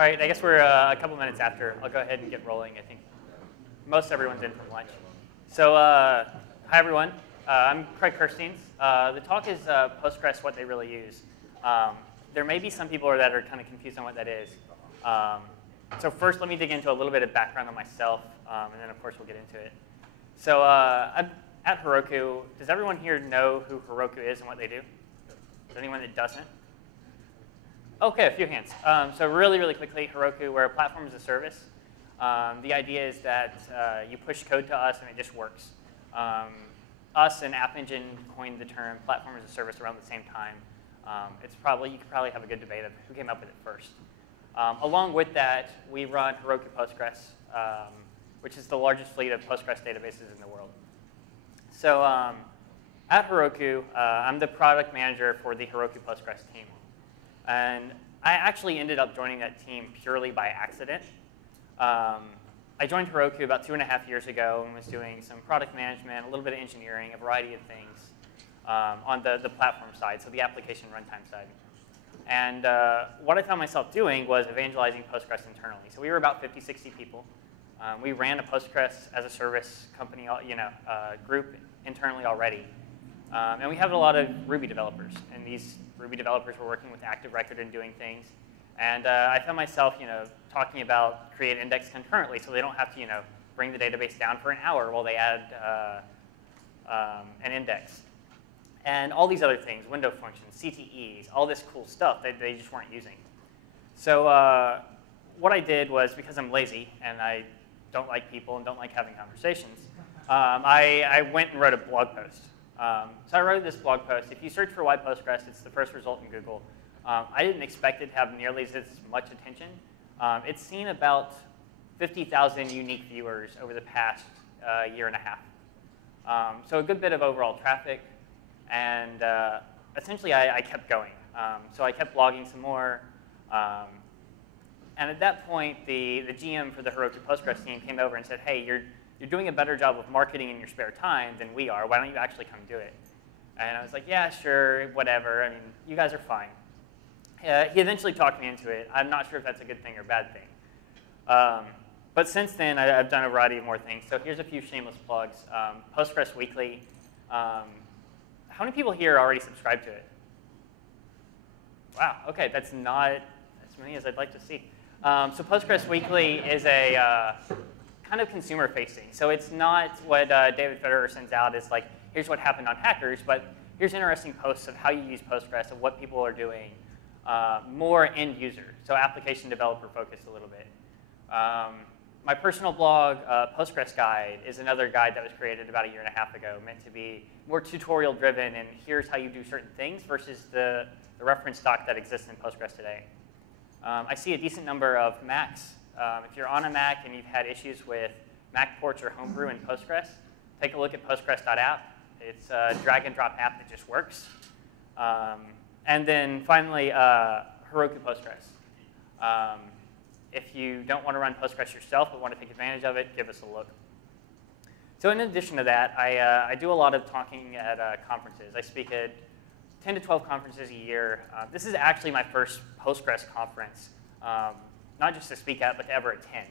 All right, I guess we're a couple minutes after. I'll go ahead and get rolling. I think most everyone's in from lunch. So hi, everyone. I'm Kerstiens. The talk is Postgres, what they really use. There may be some people that are kind of confused on what that is. So first, let me dig into a little bit of background on myself, and then, of course, we'll get into it. So I'm at Heroku. Does everyone here know who Heroku is and what they do? Is there anyone that doesn't? OK, a few hands. So really quickly, Heroku, we're a platform as a service. The idea is that you push code to us, and it just works. Us and App Engine coined the term platform as a service around the same time. You could probably have a good debate of who came up with it first. Along with that, we run Heroku Postgres, which is the largest fleet of Postgres databases in the world. So at Heroku, I'm the product manager for the Heroku Postgres team. And I actually ended up joining that team purely by accident. I joined Heroku about 2.5 years ago and was doing some product management, a little bit of engineering, a variety of things on the platform side, so the application runtime side. And what I found myself doing was evangelizing Postgres internally. So we were about 50, 60 people. We ran a Postgres as a service company, group internally already. And we have a lot of Ruby developers. And these Ruby developers were working with Active Record and doing things. And I found myself talking about create index concurrently so they don't have to bring the database down for an hour while they add an index. And all these other things, window functions, CTEs, all this cool stuff that they just weren't using. So what I did was, because I'm lazy and I don't like people and don't like having conversations, I went and wrote a blog post. So I wrote this blog post. If you search for why Postgres, it's the first result in Google. I didn't expect it to have nearly as much attention. It's seen about 50,000 unique viewers over the past year and a half. So a good bit of overall traffic. And essentially, I kept going. So I kept blogging some more. And at that point, the GM for the Heroku Postgres team came over and said, hey, you're doing a better job of marketing in your spare time than we are. Why don't you actually come do it? And I was like, yeah, sure, whatever. I mean, you guys are fine. He eventually talked me into it. I'm not sure if that's a good thing or bad thing. But since then, I've done a variety of more things. So here's a few shameless plugs. Postgres Weekly. How many people here already subscribe to it? Wow, OK, that's not as many as I'd like to see. So Postgres Weekly is a kind of consumer-facing. So it's not what David Federer sends out as like, here's what happened on Hackers, but here's interesting posts of how you use Postgres, of what people are doing, more end user, so application developer focused a little bit. My personal blog, Postgres Guide, is another guide that was created about 1.5 years ago, meant to be more tutorial-driven, and here's how you do certain things versus the reference doc that exists in Postgres today. I see a decent number of Macs. If you're on a Mac and you've had issues with Mac ports or Homebrew in Postgres, take a look at postgres.app. It's a drag-and-drop app that just works. And then finally, Heroku Postgres. If you don't want to run Postgres yourself but want to take advantage of it, give us a look. So in addition to that, I do a lot of talking at conferences. I speak at 10 to 12 conferences a year. This is actually my first Postgres conference, not just to speak at, but to ever attend.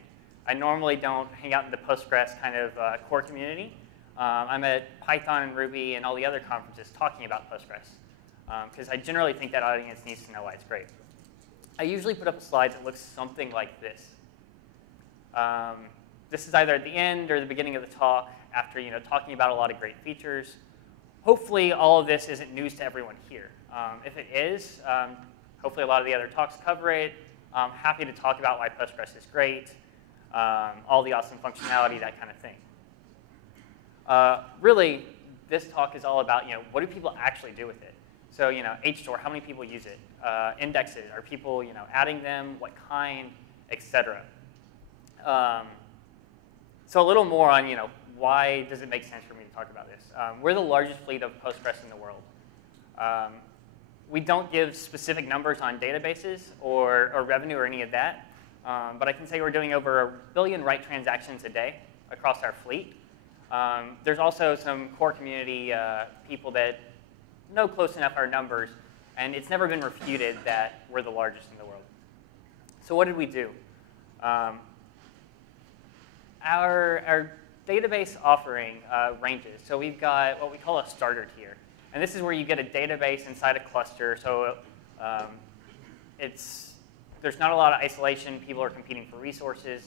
I normally don't hang out in the Postgres kind of core community. I'm at Python and Ruby and all the other conferences talking about Postgres, because I generally think that audience needs to know why it's great. I usually put up a slide that looks something like this. This is either at the end or the beginning of the talk, after talking about a lot of great features. Hopefully, all of this isn't news to everyone here. If it is, hopefully a lot of the other talks cover it. I'm happy to talk about why Postgres is great, all the awesome functionality, that kind of thing. Really, this talk is all about what do people actually do with it. So HStore, how many people use it? Indexes, are people adding them? What kind, et cetera. So a little more on why does it make sense for me to talk about this. We're the largest fleet of Postgres in the world. We don't give specific numbers on databases or revenue or any of that. But I can say we're doing over 1 billion write transactions a day across our fleet. There's also some core community people that know close enough our numbers, and it's never been refuted that we're the largest in the world. So what did we do? Our database offering ranges. So we've got what we call a starter tier. And this is where you get a database inside a cluster. So there's not a lot of isolation. People are competing for resources.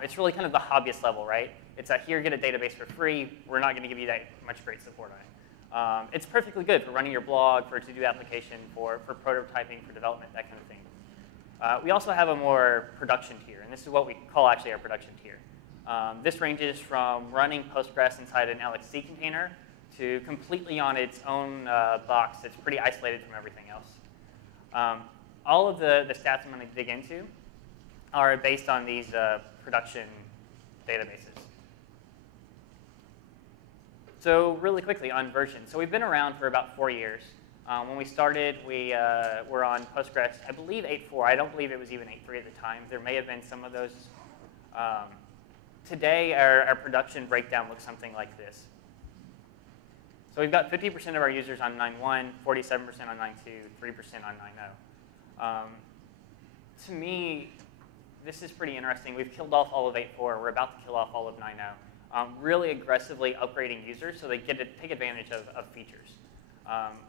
It's really kind of the hobbyist level, right? It's here, get a database for free. We're not going to give you that much great support on it. It's perfectly good for running your blog, for a to-do application, for prototyping, for development, that kind of thing. We also have a more production tier, and this is what we call actually our production tier. This ranges from running Postgres inside an LXC container to completely on its own box that's pretty isolated from everything else. All of the stats I'm going to dig into are based on these production databases. So really quickly on version. So we've been around for about 4 years. When we started, we were on Postgres, I believe 8.4. I don't believe it was even 8.3 at the time. There may have been some of those. Today, our production breakdown looks something like this. So we've got 50% of our users on 9.1, 47% on 9.2, 3% on 9.0. To me, this is pretty interesting. We've killed off all of 8.4. We're about to kill off all of 9.0. Really aggressively upgrading users so they get to take advantage of features.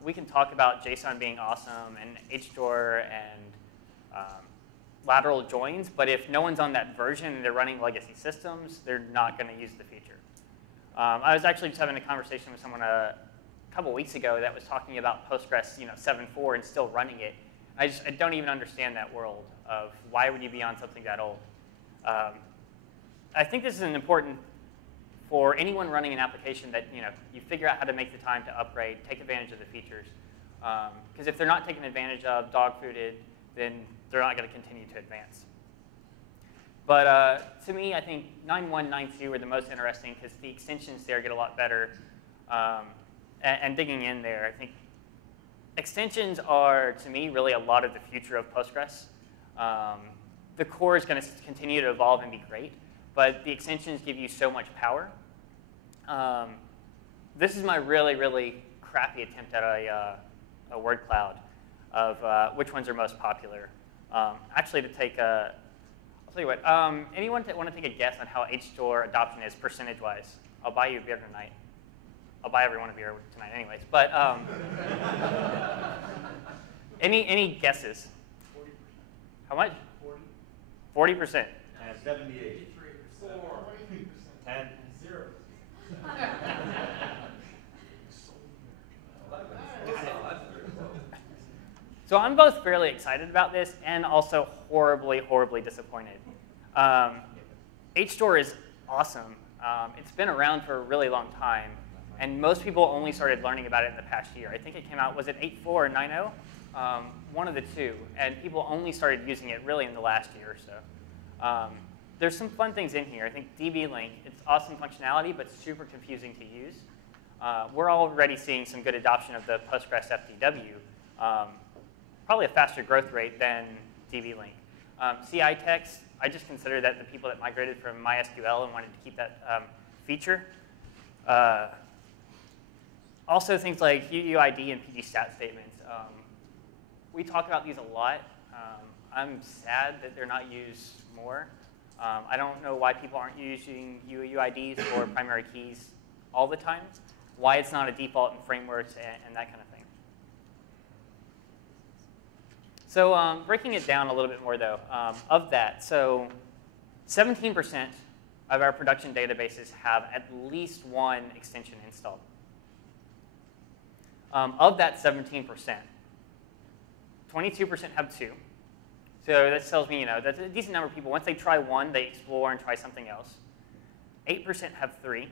We can talk about JSON being awesome and HStore and lateral joins, but if no one's on that version and they're running legacy systems, they're not going to use the feature. I was actually just having a conversation with someone a couple weeks ago that was talking about Postgres 7.4 and still running it. I don't even understand that world of why would you be on something that old. I think this is important for anyone running an application that you figure out how to make the time to upgrade, take advantage of the features. Because if they're not taken advantage of, dog-fooded, then they're not going to continue to advance. But to me, I think 9.1, 9.2 are the most interesting because the extensions there get a lot better. And digging in there, I think extensions are, to me, really a lot of the future of Postgres. The core is going to continue to evolve and be great, but the extensions give you so much power. This is my really, really crappy attempt at a word cloud of which ones are most popular. Actually, to take a, I'll tell you what, anyone want to take a guess on how HStore adoption is percentage-wise? I'll buy you a beer tonight. I'll buy everyone a beer tonight anyways, but any guesses? 40%. How much? 40. 40%. 78. 4. 10. 0. So I'm both fairly excited about this and also horribly, horribly disappointed. HStore is awesome. It's been around for a really long time, and most people only started learning about it in the past year. I think it came out, was it 8.4 or 9.0? One of the two, and people only started using it really in the last year or so. There's some fun things in here. I think DB Link, it's awesome functionality, but super confusing to use. We're already seeing some good adoption of the Postgres FDW. Probably a faster growth rate than DB Link. CI text, I just consider that the people that migrated from MySQL and wanted to keep that feature. Also things like UUID and PG-stat statements. We talk about these a lot. I'm sad that they're not used more. I don't know why people aren't using UUIDs or primary keys all the time, why it's not a default in frameworks and that kind of thing. So breaking it down a little bit more, though, of that, so 17% of our production databases have at least one extension installed. Of that 17%, 22% have two. So that tells me, that's a decent number of people. Once they try one, they explore and try something else. 8% have 3.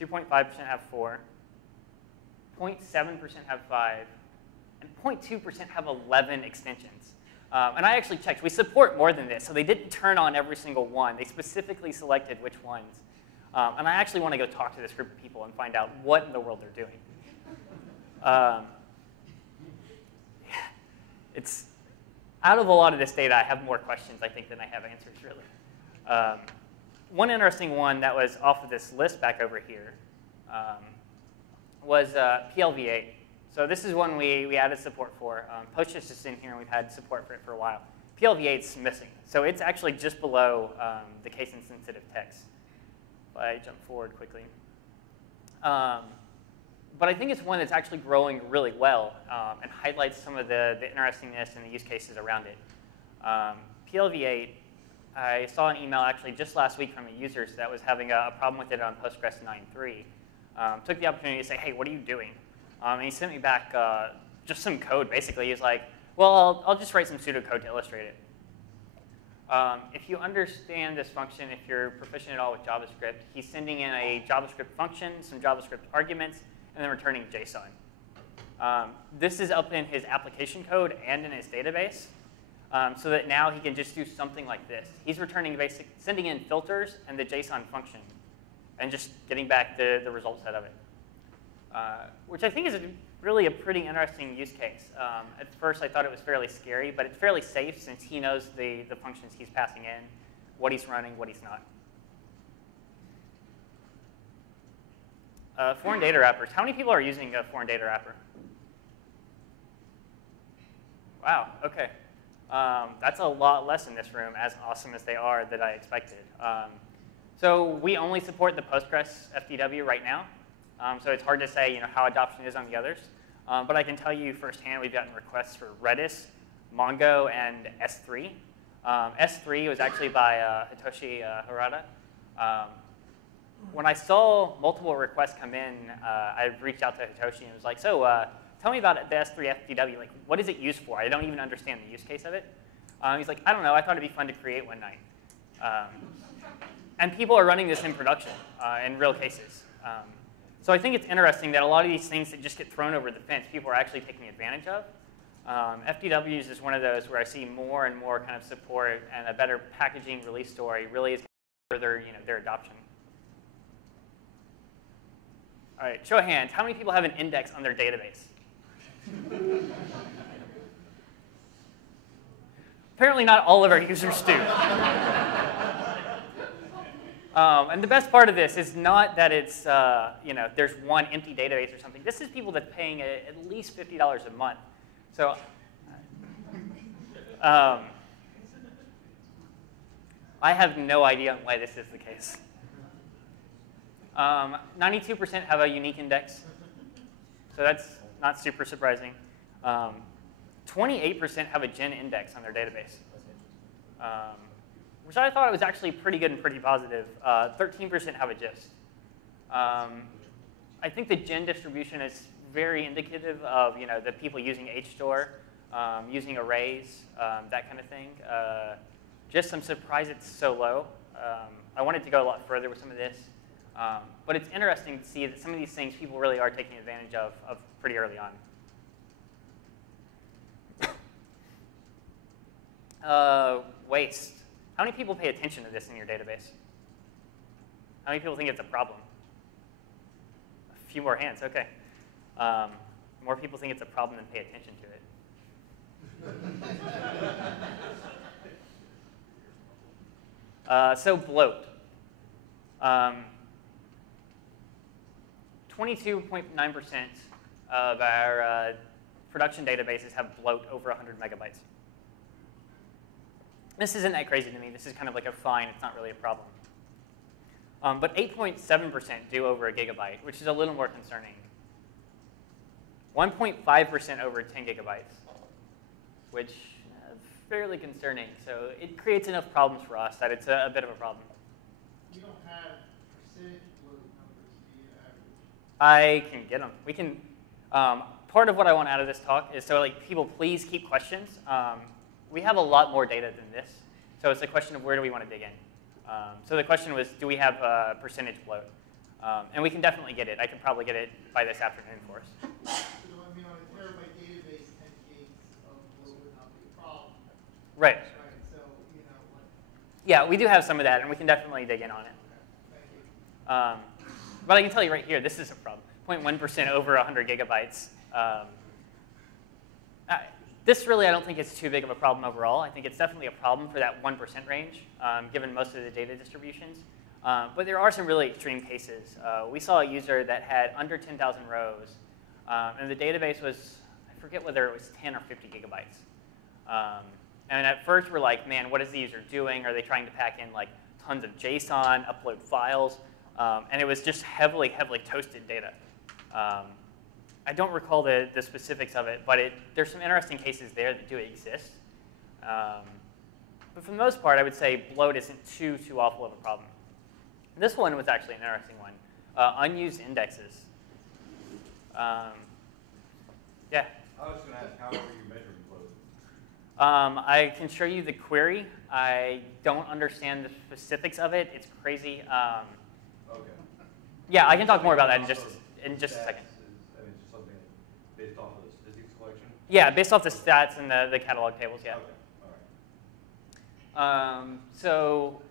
2.5% have 4. 0.7% have 5. And 0.2% have 11 extensions. And I actually checked. We support more than this. So they didn't turn on every single one. They specifically selected which ones. And I actually want to go talk to this group of people and find out what in the world they're doing. It's out of a lot of this data, I have more questions, I think, than I have answers, really. One interesting one that was off of this list back over here was PLV8. So this is one we added support for. Postgres is in here, and we've had support for it for a while. PLv8's missing. So it's actually just below the case-insensitive text. If I jump forward quickly. But I think it's one that's actually growing really well and highlights some of the interestingness and the use cases around it. PLv8, I saw an email actually just last week from a user that was having a problem with it on Postgres 9.3. Took the opportunity to say, hey, what are you doing? And he sent me back just some code, basically. He's like, well, I'll just write some pseudocode to illustrate it. If you understand this function, if you're proficient at all with JavaScript, he's sending in a JavaScript function, some JavaScript arguments, and then returning JSON. This is up in his application code and in his database, so that now he can just do something like this. He's returning sending in filters and the JSON function, and just getting back the result set of it, which I think is really a pretty interesting use case. At first, I thought it was fairly scary, but it's fairly safe since he knows the functions he's passing in, what he's running, what he's not. Foreign data wrappers. How many people are using a foreign data wrapper? Wow, OK. That's a lot less in this room, as awesome as they are, that I expected. So we only support the Postgres FDW right now. So it's hard to say how adoption is on the others. But I can tell you firsthand, we've gotten requests for Redis, Mongo, and S3. S3 was actually by Hitoshi Harada. When I saw multiple requests come in, I reached out to Hitoshi and was like, so tell me about the S3 FDW. Like, what is it used for? I don't even understand the use case of it. He's like, I don't know. I thought it'd be fun to create one night. And people are running this in production in real cases. So I think it's interesting that a lot of these things that just get thrown over the fence, people are actually taking advantage of. FDWs is one of those where I see more and more kind of support, and a better packaging release story really is further their adoption. All right, show of hands. How many people have an index on their database? Apparently not all of our users do. And the best part of this is not that it's, there's one empty database or something. This is people that's paying at least $50 a month. So I have no idea why this is the case. 92% have a unique index. So that's not super surprising. 28% have a gen index on their database, which I thought was actually pretty good and pretty positive. 13% have a gist. I think the gen distribution is very indicative of the people using HStore, using arrays, that kind of thing. Just I'm surprised it's so low. I wanted to go a lot further with some of this. But it's interesting to see that some of these things people really are taking advantage of pretty early on. Waste. How many people pay attention to this in your database? How many people think it's a problem? A few more hands, OK. More people think it's a problem than pay attention to it. So bloat. 22.9% of our production databases have bloat over 100 megabytes. This isn't that crazy to me. This is kind of like a fine. It's not really a problem. But 8.7% do over a gigabyte, which is a little more concerning. 1.5% over 10 gigabytes, which is fairly concerning. So it creates enough problems for us that it's a bit of a problem. You don't have percentage bloat numbers, do you, average? I can get them. We can. Part of what I want out of this talk is so people please keep questions. We have a lot more data than this. So it's a question of where do we want to dig in. So the question was, do we have a percentage bloat? And we can definitely get it. I could probably get it by this afternoon for us. So, I mean, on a terabyte database, 10 gigs of bloat would not be a problem. Right. Right. So, Yeah, we do have some of that, and we can definitely dig in on it. Thank you. But I can tell you right here, this is a problem. 0.1% over 100 gigabytes. This really, I don't think it's too big of a problem overall. I think it's definitely a problem for that 1% range, given most of the data distributions. But there are some really extreme cases. We saw a user that had under 10,000 rows, and the database was, I forget whether it was 10 or 50 gigabytes. And at first, we're like, man, what is the user doing? Are they trying to pack in like tons of JSON, upload files? And it was just heavily, heavily toasted data. I don't recall the specifics of it, but there's some interesting cases there that do exist. But for the most part, I would say bloat isn't too awful of a problem. This one was actually an interesting one. Unused indexes. Yeah? I was going to ask, how are you measuring bloat? I can show you the query. I don't understand the specifics of it. It's crazy. Okay. Yeah, I can talk more about that in just a second. I mean, just something based off of the statistics collection? Yeah, based off the stats and the catalog tables, yeah. Okay, all right. So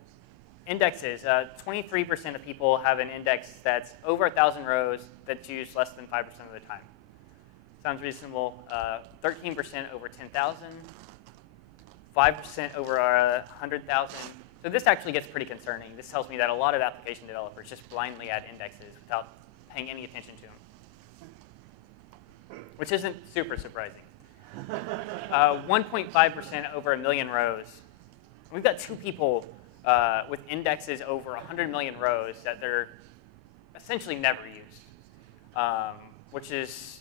indexes, 23% of people have an index that's over 1,000 rows that's used less than 5% of the time. Sounds reasonable. 13% over 10,000, 5% over 100,000. So this actually gets pretty concerning. This tells me that a lot of application developers just blindly add indexes without paying any attention to them, which isn't super surprising. 1.5% over 1 million rows. We've got 2 people with indexes over 100 million rows that they're essentially never used, which is,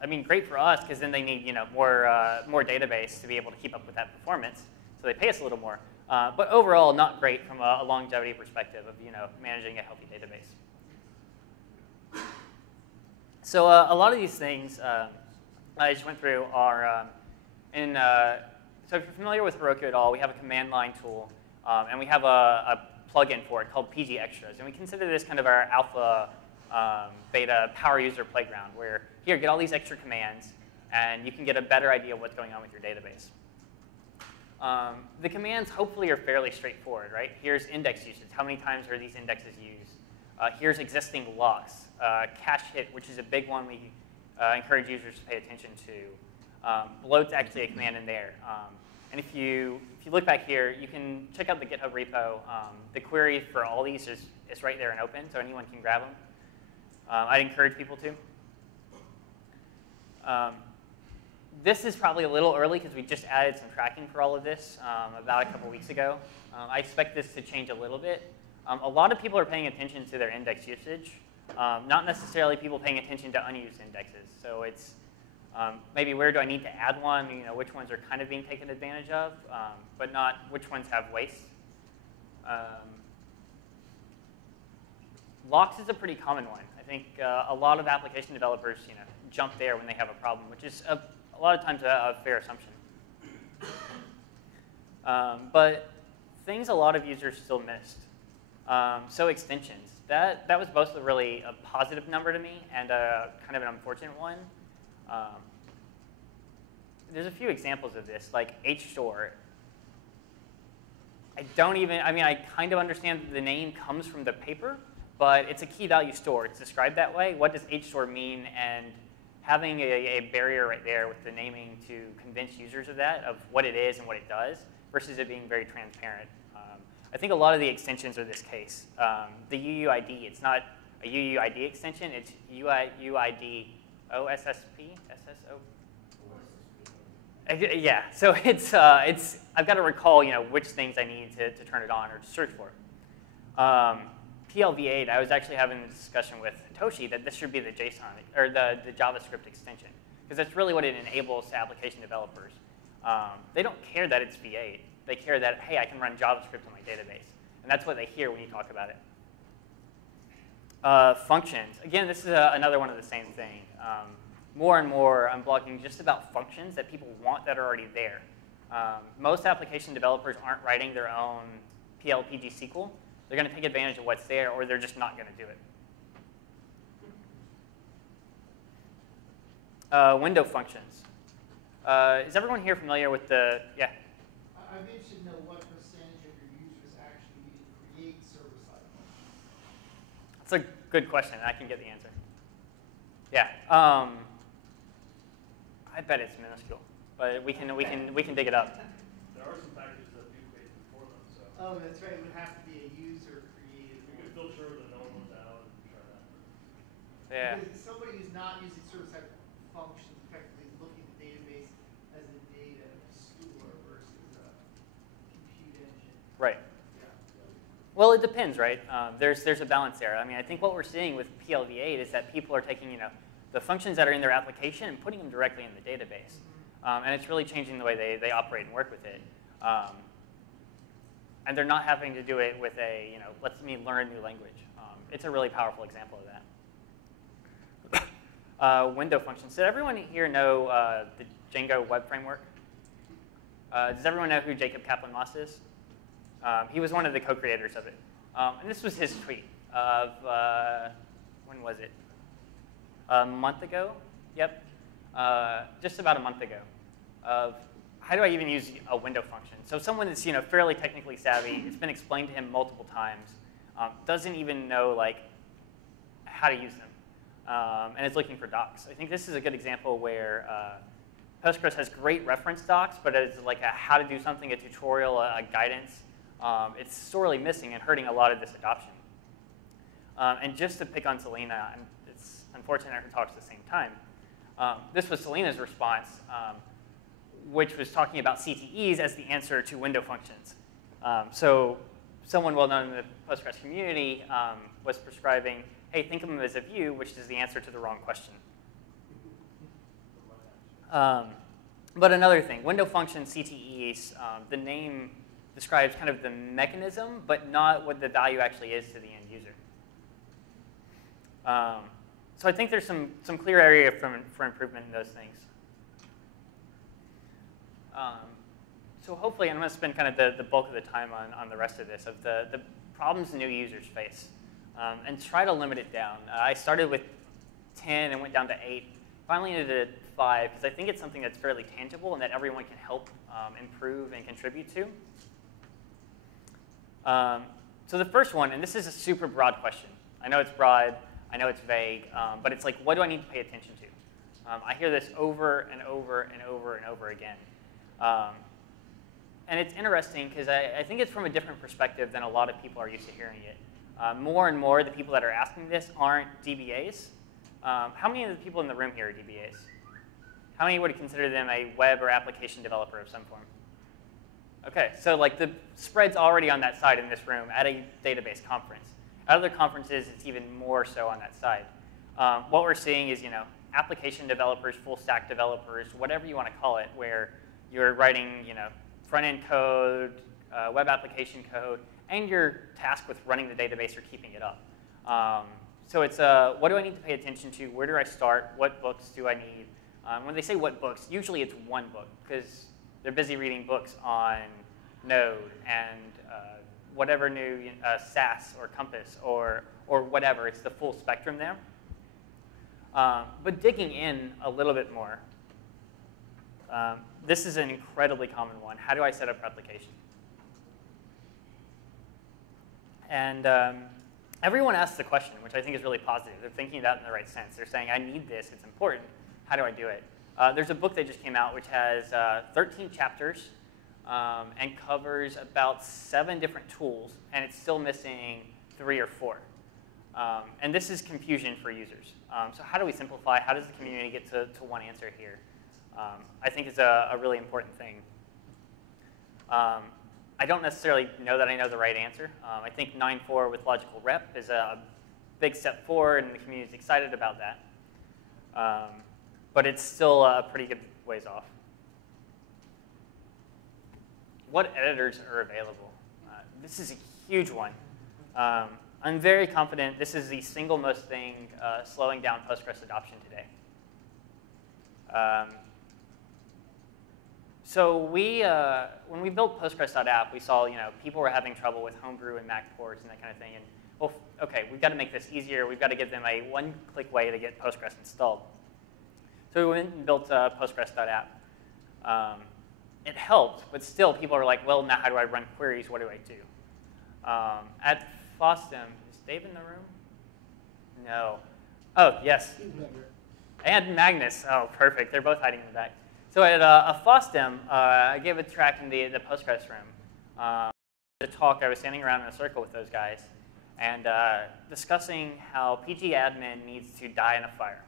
I mean, great for us because then they need more database to be able to keep up with that performance, so they pay us a little more. But overall, not great from a longevity perspective of managing a healthy database. So a lot of these things I just went through are so if you're familiar with Heroku at all, we have a command line tool, and we have a plugin for it called PG Extras, and we consider this kind of our alpha, beta power user playground, where here, get all these extra commands, and you can get a better idea of what's going on with your database. The commands hopefully are fairly straightforward, right? Here's index usage. How many times are these indexes used? Here's existing locks. Cache hit, which is a big one we encourage users to pay attention to. Bloat's actually a command in there. And if you look back here, you can check out the GitHub repo. The query for all these is right there and open, so anyone can grab them. I'd encourage people to. This is probably a little early because we just added some tracking for all of this about a couple weeks ago. I expect this to change a little bit. A lot of people are paying attention to their index usage, not necessarily people paying attention to unused indexes. So it's maybe where do I need to add one, which ones are kind of being taken advantage of, but not which ones have waste. Locks is a pretty common one. I think a lot of application developers jump there when they have a problem, which is a lot of times a fair assumption. But things a lot of users still missed. So extensions. That was both really a positive number to me and kind of an unfortunate one. There's a few examples of this, like HStore. I kind of understand that the name comes from the paper, but it's a key value store. It's described that way. What does HStore mean? And having a barrier right there with the naming to convince users of that, of what it is and what it does, versus it being very transparent. I think a lot of the extensions are this case. The UUID, it's not a UUID extension, it's UID OSSP, SSO? Yeah, so it's I've got to recall, which things I need to turn it on or to search for. PLV8, I was actually having a discussion with Toshi that this should be the JSON, or the JavaScript extension, because that's really what it enables to application developers. They don't care that it's V8. They care that, hey, I can run JavaScript on my database. And that's what they hear when you talk about it. Functions. Again, this is another one of the same thing. More and more, I'm blogging just about functions that people want that are already there. Most application developers aren't writing their own PL/PG SQL. They're going to take advantage of what's there, or they're just not going to do it. Window functions. Is everyone here familiar with the, yeah? I'm interested to know what percentage of your users actually need to create server-side functions. That's a good question. I can get the answer. Yeah. I bet it's minuscule, but we can dig it up. There are some packages that do create them for them, so. Oh, that's right. It would have to be a user-created We could filter the no one was out and try that. Yeah. Because somebody who's not using server-side functions effectively is looking at the database as a data store. Right. Well, it depends, right? There's a balance there. I mean, I think what we're seeing with PLV8 is that people are taking, the functions that are in their application and putting them directly in the database. And it's really changing the way they operate and work with it. And they're not having to do it with a, let me learn a new language. It's a really powerful example of that. Window functions. Did everyone here know the Django web framework? Does everyone know who Jacob Kaplan-Moss is? He was one of the co-creators of it. And this was his tweet of, when was it? A month ago? Yep. Just about a month ago. Of how do I even use a window function? So someone that's fairly technically savvy, it's been explained to him multiple times, doesn't even know how to use them, and is looking for docs. I think this is a good example where Postgres has great reference docs, but it's like a how to do something, a tutorial, a guidance. It's sorely missing and hurting a lot of this adoption. And just to pick on Selena, and it's unfortunate her talks at the same time, this was Selena's response, which was talking about CTEs as the answer to window functions. So someone well-known in the Postgres community was prescribing, hey, think of them as a view, which is the answer to the wrong question. But another thing, window function CTEs, the name describes kind of the mechanism, but not what the value actually is to the end user. So I think there's some clear area for improvement in those things. So hopefully, I'm going to spend kind of the bulk of the time on the rest of this, of the problems new users face, and try to limit it down. I started with 10 and went down to 8. Finally ended at 5, because I think it's something that's fairly tangible and that everyone can help improve and contribute to. So the first one, and this is a super broad question. I know it's broad, I know it's vague, but it's like, what do I need to pay attention to? I hear this over and over and over and over again. And it's interesting because I think it's from a different perspective than a lot of people are used to hearing it. More and more, the people that are asking this aren't DBAs. How many of the people in the room here are DBAs? How many would consider them a web or application developer of some form? OK, so like the spread's already on that side in this room at a database conference. At other conferences, it's even more so on that side. What we're seeing is, application developers, full stack developers, whatever you want to call it, where you're writing, front-end code, web application code, and you're tasked with running the database or keeping it up. So it's what do I need to pay attention to? Where do I start? What books do I need? When they say what books, usually it's one book, because they're busy reading books on Node and whatever new SAS or Compass or whatever. It's the full spectrum there. But digging in a little bit more, this is an incredibly common one. How do I set up replication? And everyone asks the question, which I think is really positive. They're thinking about it in the right sense. They're saying, I need this. It's important. How do I do it? There's a book that just came out which has 13 chapters and covers about 7 different tools, and it's still missing 3 or 4. And this is confusion for users. So how do we simplify? How does the community get to one answer here? I think it's a really important thing. I don't necessarily know that I know the right answer. I think 9.4 with logical rep is a big step forward, and the community is excited about that. But it's still a pretty good ways off. What editors are available? This is a huge one. I'm very confident this is the single most thing slowing down Postgres adoption today. So when we built Postgres.app, we saw people were having trouble with Homebrew and Mac ports and that kind of thing. And well, OK, we've got to make this easier. We've got to give them a one-click way to get Postgres installed. So we went and built Postgres.app. It helped, but still people are like, well, now how do I run queries? What do I do? At FOSDEM, is Dave in the room? No. Oh, yes. And Magnus. Oh, perfect. They're both hiding in the back. So at a FOSDEM, I gave a track in the Postgres room. The talk, I was standing around in a circle with those guys and discussing how PG admin needs to die in a fire.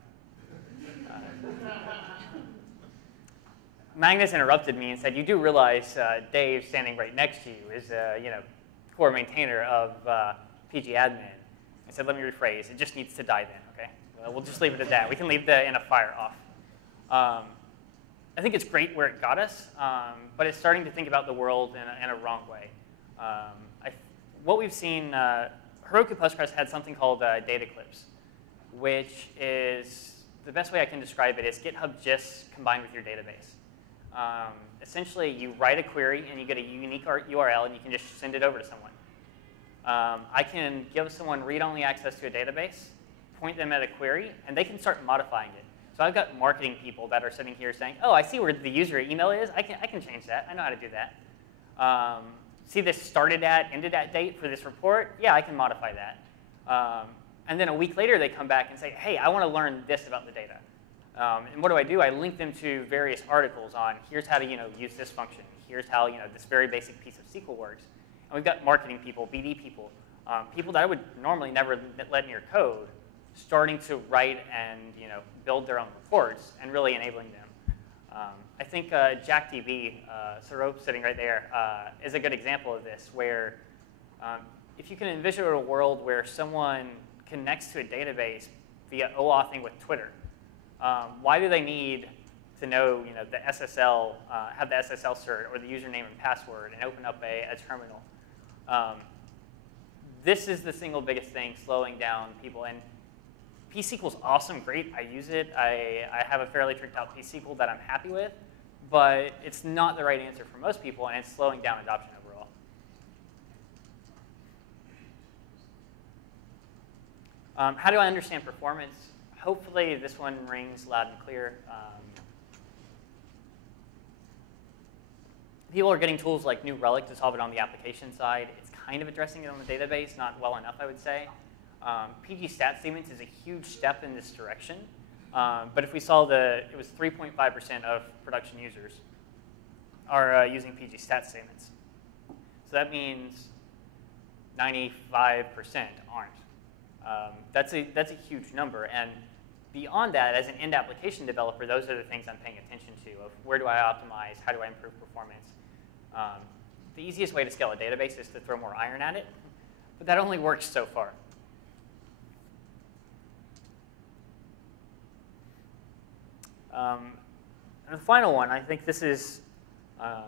Magnus interrupted me and said, "You do realize Dave standing right next to you is core maintainer of PG admin." I said, "Let me rephrase. It just needs to die then, okay? We'll just leave it at that. We can leave the in a fire off." I think it's great where it got us, but it's starting to think about the world in a wrong way. What we've seen, Heroku Postgres had something called data clips, which is, the best way I can describe it is GitHub GIFs combined with your database. Essentially, you write a query and you get a unique URL and you can just send it over to someone. I can give someone read-only access to a database, point them at a query, and they can start modifying it. So I've got marketing people that are sitting here saying, "Oh, I see where the user email is. I can change that. I know how to do that. See this started at, ended at date for this report? Yeah, I can modify that." And then a week later, they come back and say, "Hey, I want to learn this about the data." And what do? I link them to various articles on here's how to use this function. Here's how this very basic piece of SQL works. And we've got marketing people, BD people, people that I would normally never let near code, starting to write and build their own reports and really enabling them. I think JackDB, Sarope sitting right there, is a good example of this, where if you can envision a world where someone connects to a database via OAuthing with Twitter, why do they need to know the SSL, have the SSL cert or the username and password and open up a terminal? This is the single biggest thing slowing down people. And P-SQL's awesome, great, I use it. I have a fairly tricked out P-SQL that I'm happy with, but it's not the right answer for most people, and it's slowing down adoption overall. How do I understand performance? Hopefully this one rings loud and clear. People are getting tools like New Relic to solve it on the application side. It's kind of addressing it on the database, not well enough, I would say. PG stat statements is a huge step in this direction. But if we saw it was 3.5% of production users are using PG stat statements. So that means 95% aren't. That's a huge number. And beyond that, as an end application developer, those are the things I'm paying attention to, of where do I optimize, how do I improve performance. The easiest way to scale a database is to throw more iron at it, but that only works so far. And the final one, I think this is, I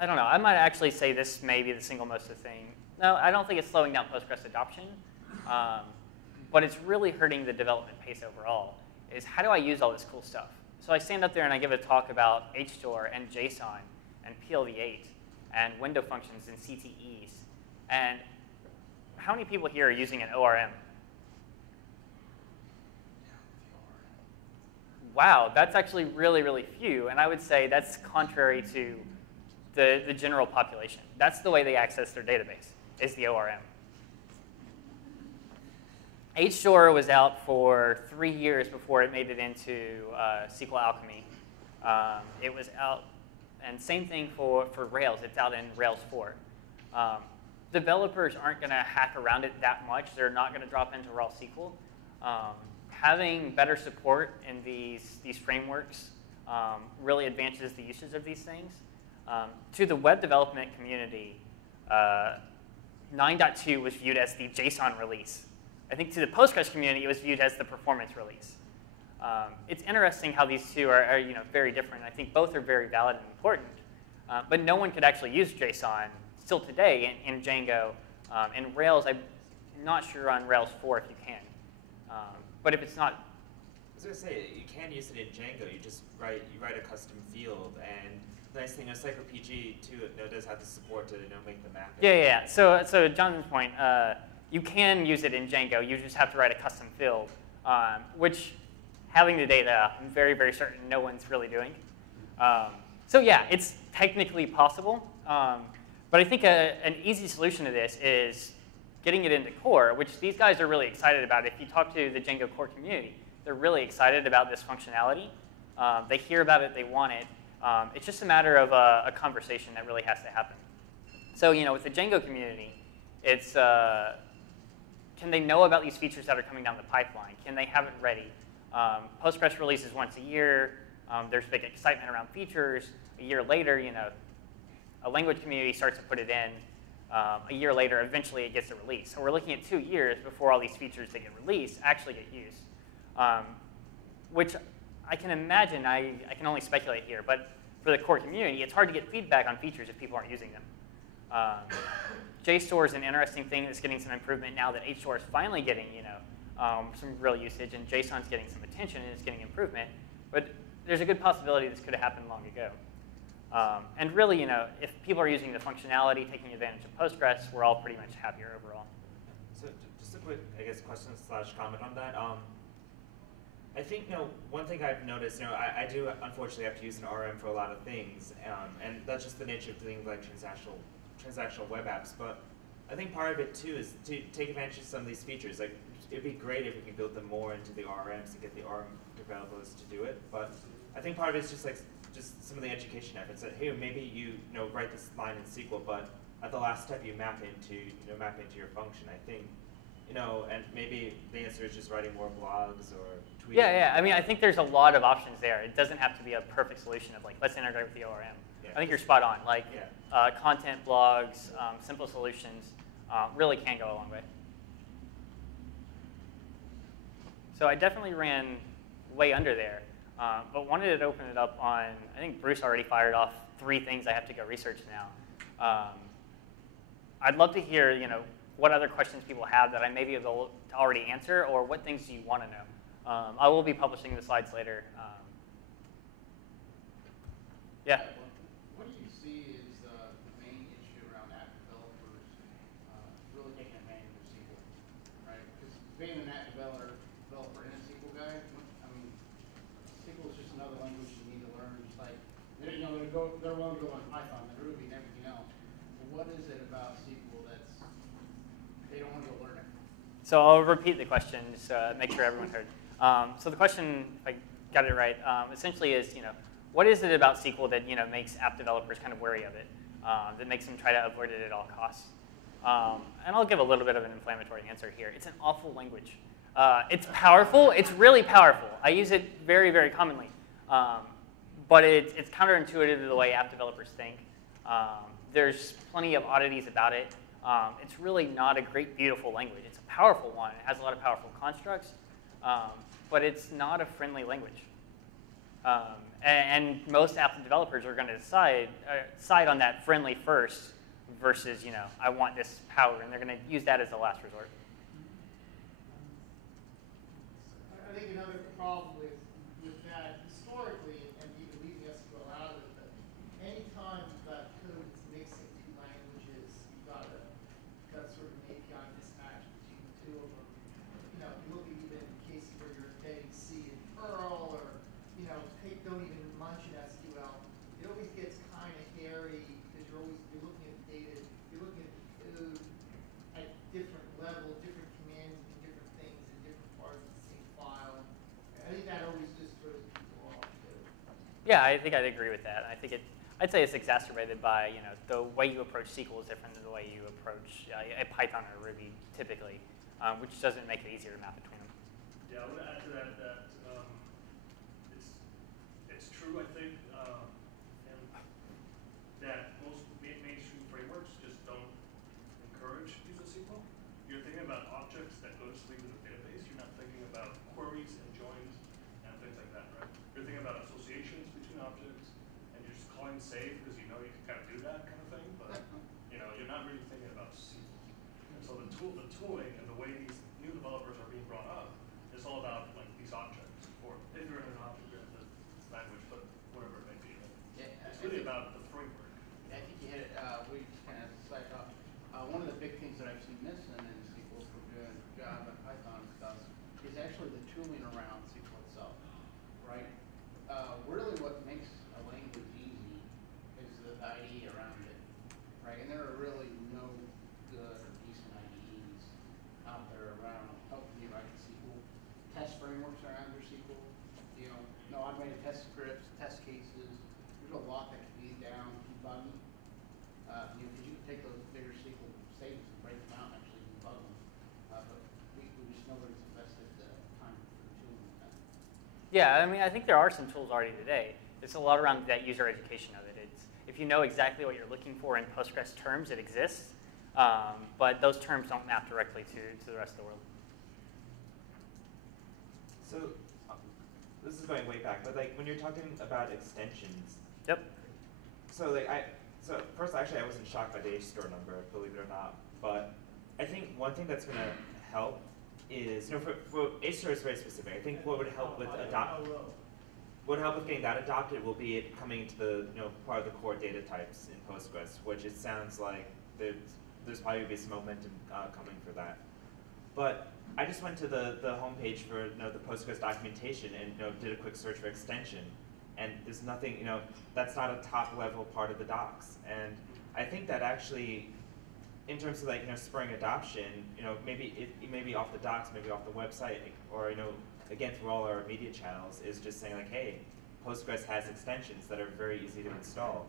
don't know, I might actually say this may be the single most thing. No, I don't think it's slowing down Postgres adoption, but it's really hurting the development pace overall, is how do I use all this cool stuff? So I stand up there and I give a talk about HStore and JSON and PLV8 and window functions and CTEs. And how many people here are using an ORM? Wow, that's actually really, really few. And I would say that's contrary to the general population. That's the way they access their database, is the ORM. HStore was out for 3 years before it made it into SQL Alchemy. It was out, and same thing for Rails. It's out in Rails 4. Developers aren't going to hack around it that much. They're not going to drop into raw SQL. Having better support in these frameworks really advances the usage of these things. To the web development community, 9.2 was viewed as the JSON release. I think to the Postgres community, it was viewed as the performance release. It's interesting how these two are very different. I think both are very valid and important, but no one could actually use JSON still today in Django. In Rails, I'm not sure on Rails 4 if you can. But if it's not, I was going to say, you can use it in Django. You just write a custom field, and the nice thing, PG too, it does have the support to make the map. Yeah. So Jonathan's point, you can use it in Django. You just have to write a custom field, which, having the data, I'm very, very certain no one's really doing. So yeah, it's technically possible. But I think an easy solution to this is getting it into core, which these guys are really excited about. If you talk to the Django core community, they're really excited about this functionality. They hear about it, they want it. It's just a matter of a conversation that really has to happen. So with the Django community, it's can they know about these features that are coming down the pipeline? Can they have it ready? Postgres releases once a year. There's big excitement around features. A year later, you know, a language community starts to put it in. A year later, eventually it gets a release. So we're looking at 2 years before all these features that get released actually get used, which I can imagine, I can only speculate here, but for the core community, it's hard to get feedback on features if people aren't using them. JSTOR is an interesting thing that's getting some improvement now that HSTOR is finally getting, you know, some real usage, and JSON's getting some attention and it's getting improvement. But there's a good possibility this could have happened long ago. And really, you know, if people are using the functionality, taking advantage of Postgres, we're all pretty much happier overall. So just a quick, I guess, question / comment on that. I think, you know, one thing I've noticed, you know, I do unfortunately have to use an RM for a lot of things, and that's just the nature of things like transactional web apps. But I think part of it too is to take advantage of some of these features. Like, it'd be great if we could build them more into the RMs and get the RM developers to do it. But I think part of it is just like some of the education efforts. That hey, maybe you know write this line in SQL, but at the last step you map into your function. I think. You know, and maybe the answer is just writing more blogs or tweeting. Yeah. I mean, I think there's a lot of options there. It doesn't have to be a perfect solution of like, let's integrate with the ORM. Yeah. I think you're spot on. Like, content blogs, simple solutions really can go a long way. So I definitely ran way under there, but wanted to open it up on, I think Bruce already fired off 3 things I have to go research now. I'd love to hear, you know, what other questions people have that I may be able to already answer, or what things do you want to know? I will be publishing the slides later. Yeah? What do you see is the main issue around app developers really taking advantage of SQL, right? Because being an app developer and a SQL guy, I mean, SQL is just another language you need to learn. Just like, you know, they're willing to go on Python and Ruby and everything else. But what is it about SQL that's they don't want to go learn it? So I'll repeat the question just to make sure everyone heard. So the question, if I got it right, essentially is, you know, what is it about SQL that, you know, makes app developers kind of wary of it, that makes them try to avoid it at all costs? And I'll give a little bit of an inflammatory answer here. It's an awful language. It's powerful. It's really powerful. I use it very, very commonly. But it's counterintuitive to the way app developers think. There's plenty of oddities about it. It's really not a great, beautiful language. It's a powerful one. It has a lot of powerful constructs, but it's not a friendly language. And most app developers are going to decide on that friendly first versus, you know, I want this power, and they're going to use that as a last resort. I think another problem with that historically, and even leaving SQL out of it, but anytime you've got code that's mixing 2 languages, you've got sort of an API mismatch between the 2 of them. You know, you look at even cases where you're embedding C in Perl, or you know, don't even mention SQL. It always gets kind of hairy because you're looking at the data, you're looking at the code at different levels, different commands, and different things in different parts of the same file. I think that always just throws people off too. Yeah, I think I'd agree with that. I think I'd say it's exacerbated by, you know, the way you approach SQL is different than the way you approach a Python or Ruby typically, which doesn't make it easier to map between them. Yeah, I would add to that it's true, I think, and that most mainstream frameworks just don't encourage use of SQL. You're thinking about objects that go to sleep in the database. You're not thinking about queries and joins and things like that, right? You're thinking about associations between objects, and you're just calling save because you know you can kind of do that kind of thing, but you know, you're not really thinking about SQL. And so the tooling and the way these new developers are being brought up is all about like these objects, or if you're in an object-oriented language, but whatever it may be. Right? Yeah, it's really about the framework. I think you hit it. We just kind of slacked off. One of the big things that I've seen missing in SQL from doing Java and Python and stuff is actually the tooling around SQL itself, right? Really what makes a language easy is the IDE around it, right? And there are really no good or decent IDEs out there around helping you write SQL. Test frameworks are under SQL, you know, no automated test scripts, test cases. There's a lot that can be down, debugging. You know, because you can take those bigger SQL statements and break them out and actually debug them. But we just nobody's invested the time for the tooling with that. Yeah, I mean, I think there are some tools already today. It's a lot around that user education of it. It's, if you know exactly what you're looking for in Postgres terms, it exists. But those terms don't map directly to the rest of the world. So this is going way back, but like when you're talking about extensions. Yep. So like so first actually I wasn't shocked by the HStore number, believe it or not. But I think one thing that's gonna help is, for HStore is very specific. I think what would help with getting that adopted will be it coming into the part of the core data types in Postgres, which it sounds like there's probably be some momentum coming for that. But I just went to the homepage for the Postgres documentation and did a quick search for extension, and there's nothing, that's not a top level part of the docs. And I think that actually, in terms of like spurring adoption, maybe maybe off the docs, maybe off the website, or again through all our media channels, is just saying like, hey, Postgres has extensions that are very easy to install.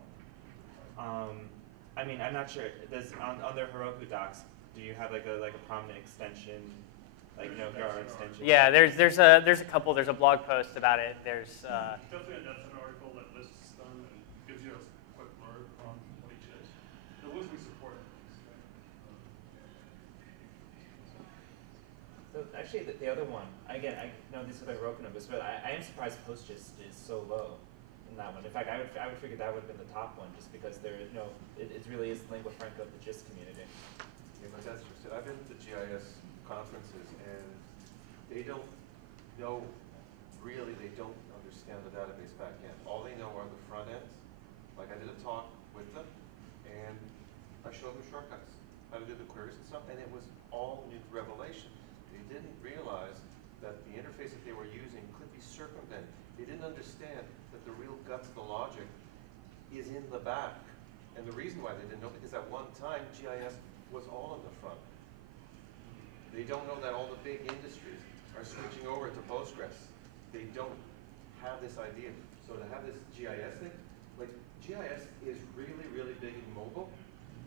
I mean, I'm not sure. Does on their Heroku docs, do you have like a prominent extension? Like here are extensions. Yeah, there's a couple. There's a blog post about it. There's definitely that's an article that lists them and gives you a quick blurb on what each is. The ones we support. So actually, the other one, again, I know these are the Heroku numbers, but I am surprised Postgres is so low in that one. In fact, I would figure that would have been the top one, just because there it really is the lingua franca of the GIS community. Yeah, but that's just it. I've been to the GIS conferences, and they don't know, really, they don't understand the database back end. All they know are the front ends. Like I did a talk with them, and I showed them shortcuts, how to do the queries and stuff, and it was all new revelation. They didn't realize that the interface that they were using could be circumvented. They didn't understand that the real guts of the logic is in the back. And the reason why they didn't know, because at one time, GIS was all in the front. They don't know that all the big industries are switching over to Postgres. They don't have this idea. So to have this GIS thing, like GIS is really, really big in mobile,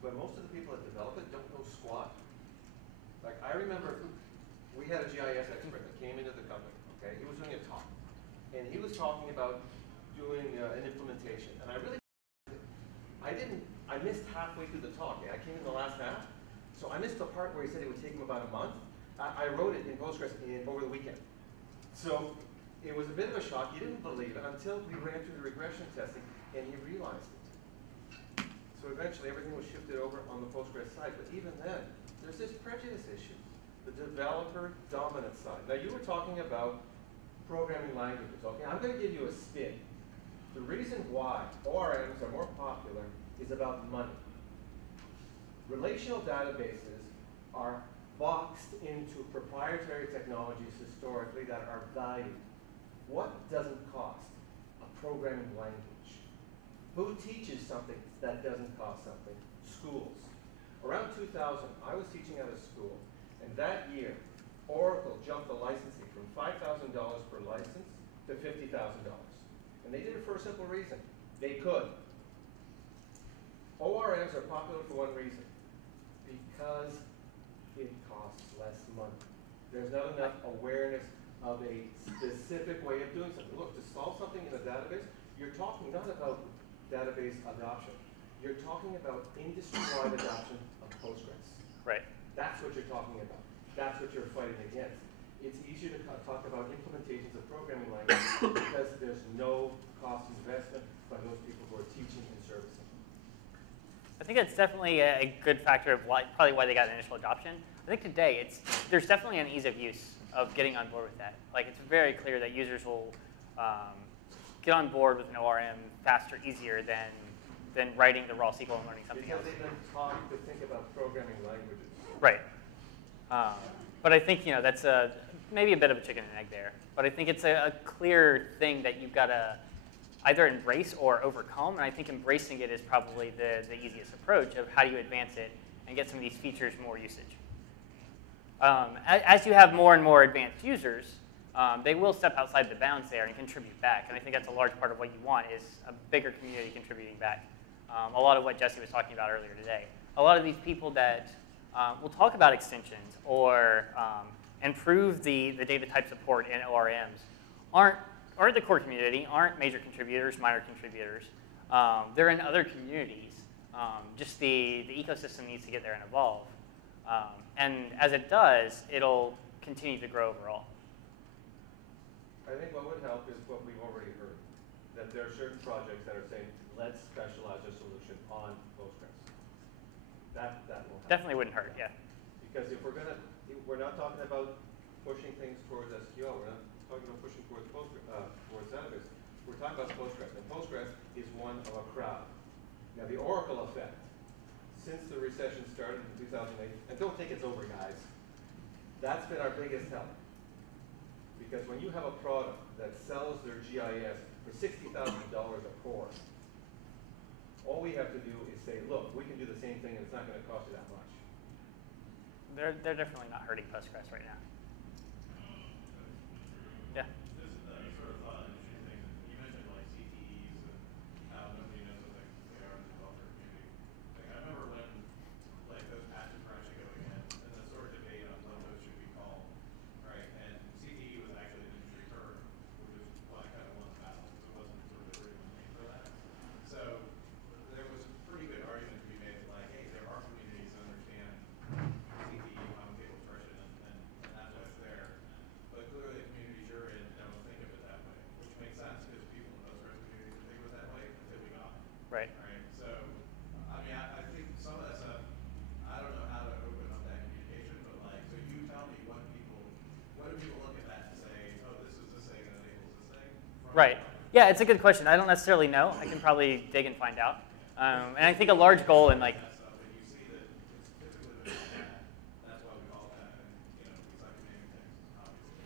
but most of the people that develop it don't know squat. Like I remember we had a GIS expert that came into the company, okay? He was doing a talk, and he was talking about doing an implementation. And I missed halfway through the talk. I came in the last half. So I missed the part where he said it would take him about a month. I wrote it in Postgres over the weekend. So it was a bit of a shock. He didn't believe it until we ran through the regression testing and he realized it. So eventually everything was shifted over on the Postgres side. But even then, there's this prejudice issue, the developer dominant side. Now you were talking about programming languages. Okay, I'm going to give you a spin. The reason why ORMs are more popular is about money. Relational databases are boxed into proprietary technologies historically that are valued. What doesn't cost? A programming language. Who teaches something that doesn't cost something? Schools. Around 2000, I was teaching at a school, and that year, Oracle jumped the licensing from $5,000 per license to $50,000. And they did it for a simple reason. They could. ORMs are popular for one reason. Because it costs less money. There's not enough awareness of a specific way of doing something. Look, to solve something in a database, you're talking not about database adoption. You're talking about industry-wide adoption of Postgres. right. That's what you're talking about. That's what you're fighting against. It's easier to talk about implementations of programming languages because there's no cost investment by those people who are teaching and servicing. I think that's definitely a good factor of probably why they got initial adoption. I think today there's definitely an ease of use of getting on board with that. Like it's very clear that users will get on board with an ORM faster, easier than writing the raw SQL and learning something else. Because they've been taught to think about programming languages. Right. But I think that's maybe a bit of a chicken and egg there. But I think it's a clear thing that you've got to either embrace or overcome, and I think embracing it is probably the easiest approach of how do you advance it and get some of these features more usage. As you have more and more advanced users, they will step outside the bounds there and contribute back, and I think that's a large part of what you want is a bigger community contributing back. A lot of what Jesse was talking about earlier today. A lot of these people that will talk about extensions or improve the data type support in ORMs aren't are the core community, aren't major contributors, minor contributors. They're in other communities. Just the ecosystem needs to get there and evolve. And as it does, it'll continue to grow overall. I think what would help is what we've already heard, that there are certain projects that are saying, let's specialize our solution on Postgres. That will help. Definitely wouldn't hurt, yeah. Because if we're not talking about pushing things towards SQL, we're not talking about pushing towards towards database. We're talking about Postgres, and Postgres is one of a crowd. Now the Oracle effect, since the recession started in 2008, and don't think it's over, guys, that's been our biggest help. Because when you have a product that sells their GIS for $60,000 a core, all we have to do is say, look, we can do the same thing and it's not going to cost you that much. They're definitely not hurting Postgres right now. Yeah. Just sort of thought on interesting things. You mentioned like CTEs and how nobody knows what they are in the developer community. Like I remember when like those patches were actually going in, and the sort of debate on what those should be called, right? And CTE was actually an industry term, which is why I kind of won the battle. It wasn't sort of the original name for that. So there was a pretty good argument to be made that like, hey, there are communities that understand CTE, common table expression, and that's why it's there. But clearly the communities you're in don't think of it that way, which makes sense because people in the Postgres community didn't think of it that way until we got it. Right. Right. So, I mean, I think some of that stuff, I don't know how to open up that communication, but like, so you tell me what do people look at that and say, oh, this is this thing and enables this thing? Right. Yeah, it's a good question. I don't necessarily know. I can probably dig and find out. And I think a large goal in like, But you see that it's typically been that. That's why we call it that. And, you know, we suck at naming things, obviously.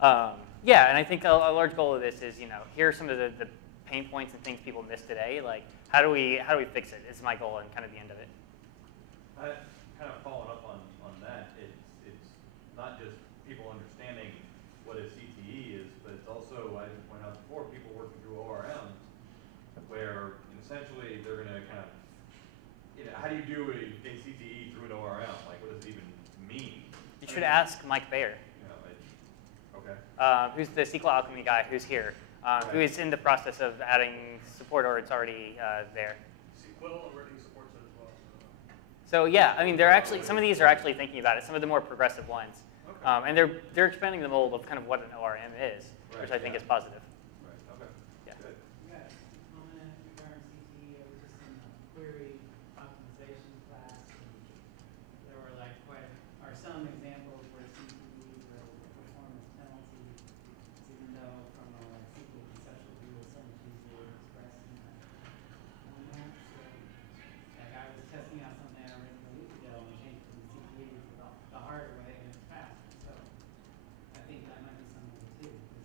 So. yeah, and I think a large goal of this is, here are some of the pain points and things people miss today. Like, how do we fix it? Is my goal and kind of the end of it. Kind of following up on that, it's not just people understanding what a CTE is, but it's also, I just pointed out before, people working through ORM, where essentially they're going to kind of, how do you do a CTE through an ORM? Like, what does it even mean? You should ask Mike Bayer, Okay. who's the SQL Alchemy guy who's here, who is in the process of adding support, or it's already there. SQL already supports it as well. So yeah, I mean, some of these are actually thinking about it. Some of the more progressive ones, Okay. and they're expanding the mold of kind of what an ORM is, which I think is positive. Right. Okay. Yeah. Good. Yeah, comment regarding CTE, I was just in the query optimization class, and there were some examples where CTE were a performance penalty, even though from a SQL conceptual view, it's so much easier to express in that format. So, like I was testing out something I wrote a week ago and changed from CTE to the hard way, and it's faster. So I think that might be something to do, because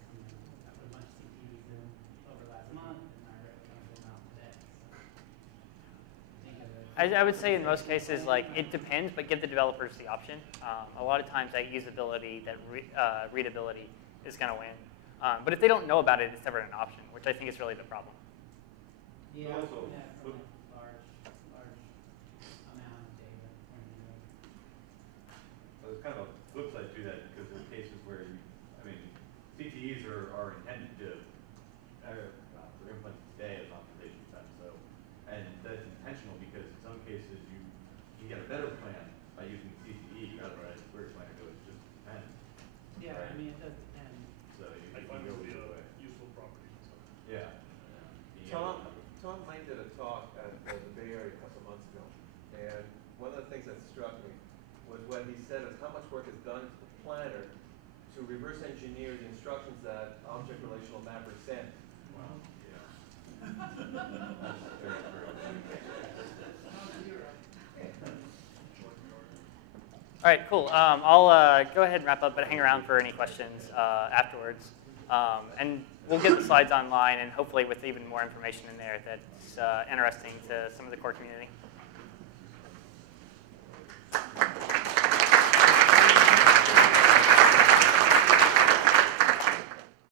I put a bunch of CTEs in over last month, and I wrote a bunch of them out today. So think of it. I would say in most cases, like, it depends, but give the developers the option. A lot of times that usability, that readability is going to win. But if they don't know about it, it's never an option, which I think is really the problem. Yeah, Also, yeah, from a large amount of data point of view. There's kind of a flip side to that, because there's cases where CTEs are intended to, we're implementing today as an optimization step, and that's intentional because in some cases you get a better plan by using CTE rather than a query planner, so it just depends. Yeah, Right. I mean, it does depend. So you I can find go it to be either a way. useful property. So. Yeah. Being able to- Tom Lane did a talk at the Bay Area a couple months ago, and one of the things that struck me was what he said is how much work is done to the planner to reverse engineer the instructions that object relational mappers send. Well, yeah. That's very true. All right, cool. I'll go ahead and wrap up, but hang around for any questions afterwards. And we'll get the slides online, and hopefully with even more information in there that's interesting to some of the core community.